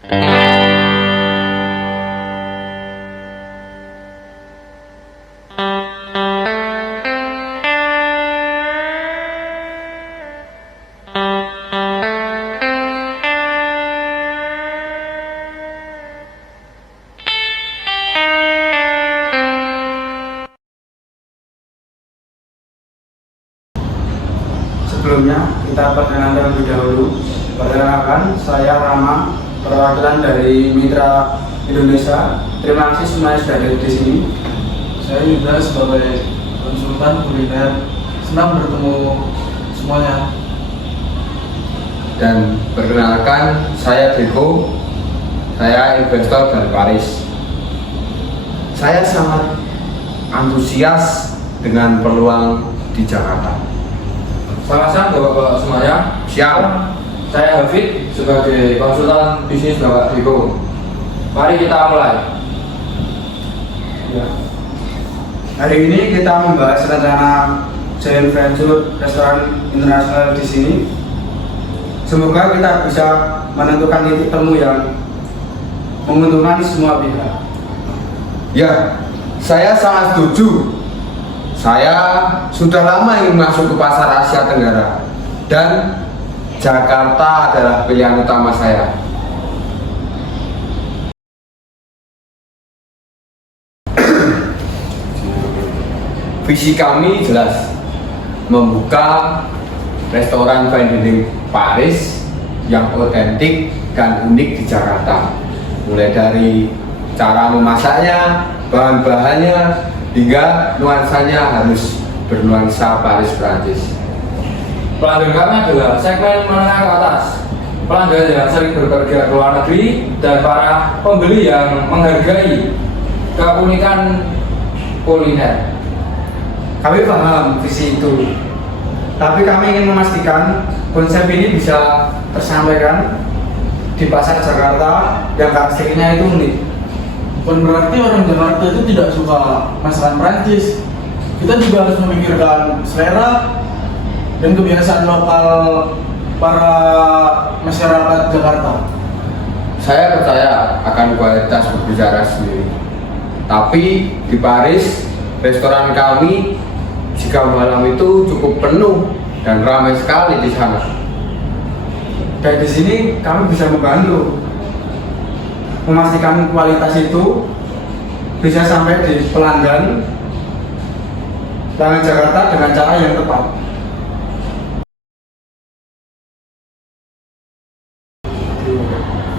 Sebelumnya kita perkenalan terlebih dahulu. Perkenalkan, saya Rama, perwakilan dari Mitra Indonesia. Terima kasih semuanya sudah hadir di sini. Saya juga sebagai konsultan kuliner, senang bertemu semuanya. Dan perkenalkan, saya Deko, saya investor dari Paris. Saya sangat antusias dengan peluang di Jakarta. Selamat siang Bapak-Bapak semuanya. Siap. Saya Hafid sebagai konsultan bisnis Bapak Deko. Mari kita mulai. Ya. Hari ini kita membahas rencana joint venture restoran internasional di sini. Semoga kita bisa menentukan titik temu yang menguntungkan semua pihak. Ya, saya sangat setuju. Saya sudah lama ingin masuk ke pasar Asia Tenggara dan Jakarta adalah pilihan utama saya. Visi kami jelas, membuka restoran fine dining Paris yang otentik dan unik di Jakarta. Mulai dari cara memasaknya, bahan-bahannya, hingga nuansanya harus bernuansa Paris, Prancis. Pelanggan kami adalah segmen menengah ke atas, pelanggan yang sering bepergian ke luar negeri, dan para pembeli yang menghargai keunikan kuliner. Kami paham visi itu, tapi kami ingin memastikan konsep ini bisa tersampaikan di pasar Jakarta yang karakternya itu unik. Bukan berarti orang Jakarta itu tidak suka masakan Prancis. Kita juga harus memikirkan selera dan kebiasaan lokal para masyarakat Jakarta. Saya percaya akan kualitas berbicara sendiri. Tapi di Paris, restoran kami jika malam itu cukup penuh dan ramai sekali di sana. Dan di sini kami bisa membantu memastikan kualitas itu bisa sampai di pelanggan Jakarta dengan cara yang tepat.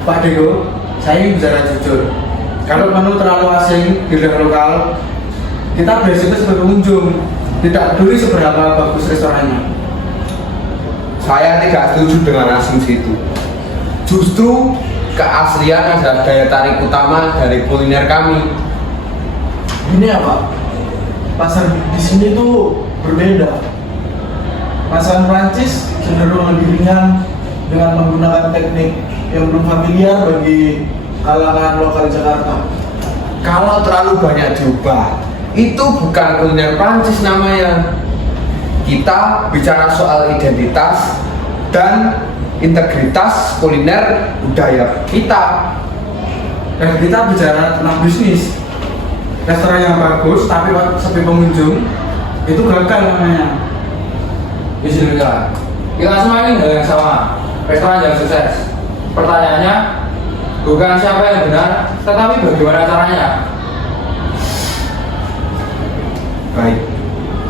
Pak Deko, saya ingin bicara jujur. Kalau menu terlalu asing di lidah lokal, kita beresiko sebagai pengunjung, tidak peduli seberapa bagus restorannya. Saya tidak setuju dengan asumsi itu. Justru keaslian adalah daya tarik utama dari kuliner kami. Ini apa? Pasar di sini tuh berbeda. Masakan Prancis cenderung lebih ringan dengan menggunakan teknik yang belum familiar bagi kalangan lokal Jakarta. Kalau terlalu banyak diubah, itu bukan kuliner Prancis namanya. Kita bicara soal identitas dan integritas kuliner budaya kita. Dan kita bicara tentang bisnis. Restoran yang bagus tapi sepi pengunjung itu gagal namanya. Bismillah. Kita semua ini hal yang sama. Restoran yang sukses. Pertanyaannya bukan siapa yang benar, tetapi bagaimana caranya.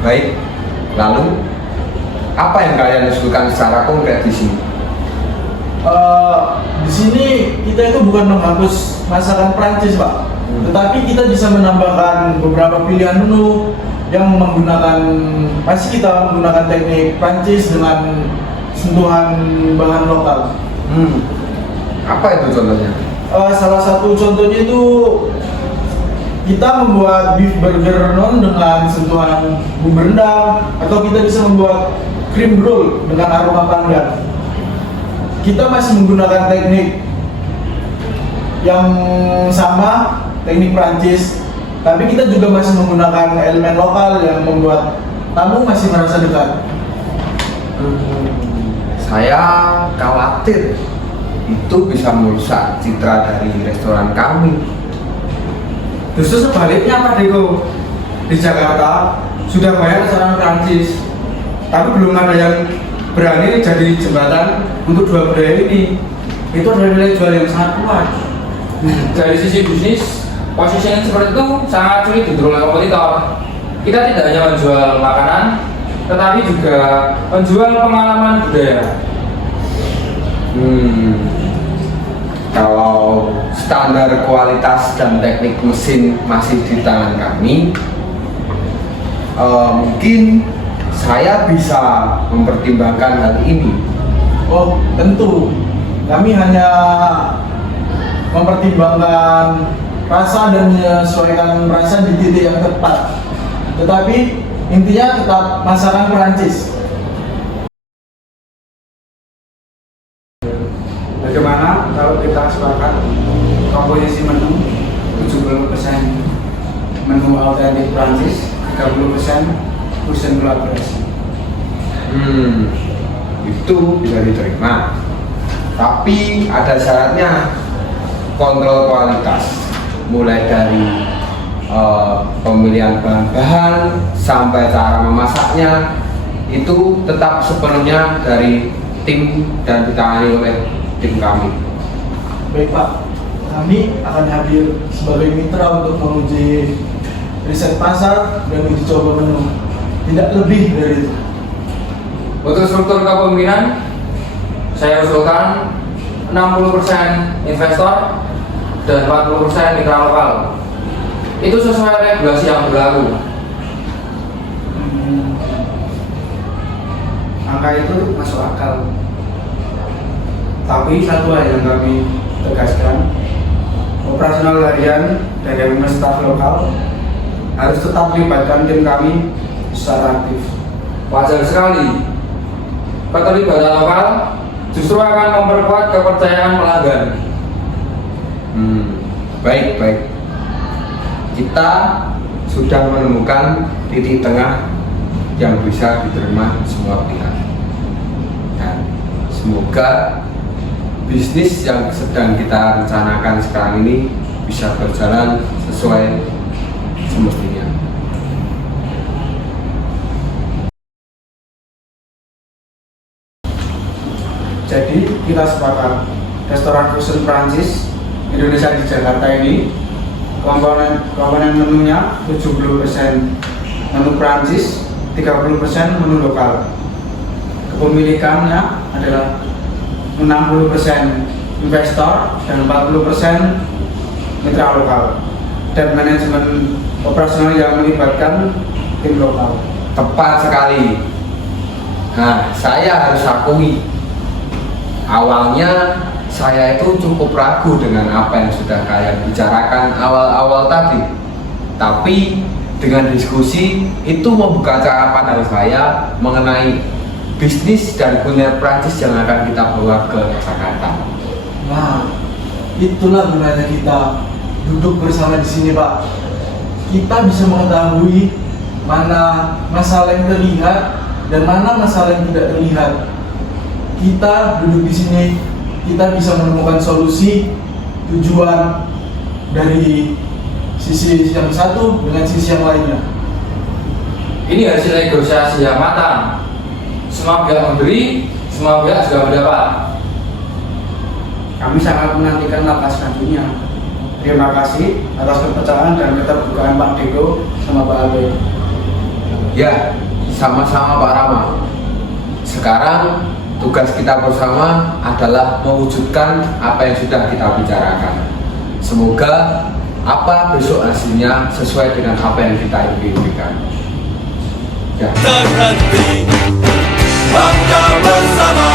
Baik. Lalu apa yang kalian usulkan secara konkret di sini? Di sini kita itu bukan menghapus masakan Prancis, Pak. Tetapi kita bisa menambahkan beberapa pilihan menu yang masih kita menggunakan teknik Prancis dengan sentuhan bahan lokal. Apa itu contohnya? Salah satu contohnya itu kita membuat beef burger non dengan sentuhan bumbu rendang, atau kita bisa membuat cream roll dengan aroma panggang. Kita masih menggunakan teknik yang sama, teknik Prancis, tapi kita juga masih menggunakan elemen lokal yang membuat tamu masih merasa dekat. Saya khawatir itu bisa merusak citra dari restoran kami. Justru sebaliknya Pak Deko, di Jakarta sudah banyak restoran Prancis, tapi belum ada yang berani jadi jembatan untuk dua budaya ini. Itu adalah nilai jual yang sangat kuat. Dari sisi bisnis, positioning seperti itu sangat sulit ditiru oleh kompetitor. Kita tidak hanya menjual makanan, tetapi juga menjual pengalaman budaya. Kalau standar kualitas dan teknik mesin masih di tangan kami, mungkin saya bisa mempertimbangkan hal ini. Oh, tentu. Kami hanya mempertimbangkan rasa dan menyesuaikan rasa di titik yang tepat. Tetapi intinya tetap masakan Perancis. Bagaimana kalau kita sepakat komposisi menu 70% menu autentik Prancis, 30% fusion kolaborasi. Itu bisa diterima. Tapi ada syaratnya, kontrol kualitas, mulai dari pemilihan bahan-bahan sampai cara memasaknya itu tetap sepenuhnya dari tim dan ditangani oleh tim kami. Baik Pak, kami akan hadir sebagai mitra untuk menguji riset pasar dan uji coba menu. Tidak lebih dari itu. Untuk struktur kepemimpinan, saya usulkan 60% investor dan 40% mitra lokal. Itu sesuai regulasi yang berlaku. Angka itu masuk akal. Tapi satu hal yang kami tegaskan, operasional harian dari staf lokal harus tetap melibatkan tim kami secara aktif. Wajar sekali. Keterlibatan lokal justru akan memperkuat kepercayaan pelanggan. Baik. Kita sudah menemukan titik tengah yang bisa diterima semua pihak. Dan semoga bisnis yang sedang kita rencanakan sekarang ini bisa berjalan sesuai semestinya. Jadi kita sepakat restoran fusion Prancis Indonesia di Jakarta ini komponen menunya 70% menu Prancis, 30% menu lokal. Kepemilikannya adalah 60% investor dan 40% mitra lokal, dan manajemen operasional yang melibatkan tim lokal. Tepat sekali. Nah, saya harus akui, awalnya saya itu cukup ragu dengan apa yang sudah kalian bicarakan awal-awal tadi. Tapi dengan diskusi itu membuka cara pandang saya mengenai bisnis dan kuliner Prancis yang akan kita bawa ke Jakarta. Nah, itulah gunanya kita duduk bersama di sini, Pak. Kita bisa mengetahui mana masalah yang terlihat dan mana masalah yang tidak terlihat. Kita duduk di sini, kita bisa menemukan solusi tujuan dari sisi yang satu dengan sisi yang lainnya. Ini hasil negosiasi yang matang. Semua pihak memberi, semua pihak juga mendapat. Kami sangat menantikan lapas selanjutnya. Terima kasih atas kepercayaan dan keterbukaan Pak Deko sama Pak Ale. Ya, sama-sama Pak Rama. Sekarang tugas kita bersama adalah mewujudkan apa yang sudah kita bicarakan. Semoga apa besok hasilnya sesuai dengan apa yang kita impikan. Ya. Terhenti, bangga bersama.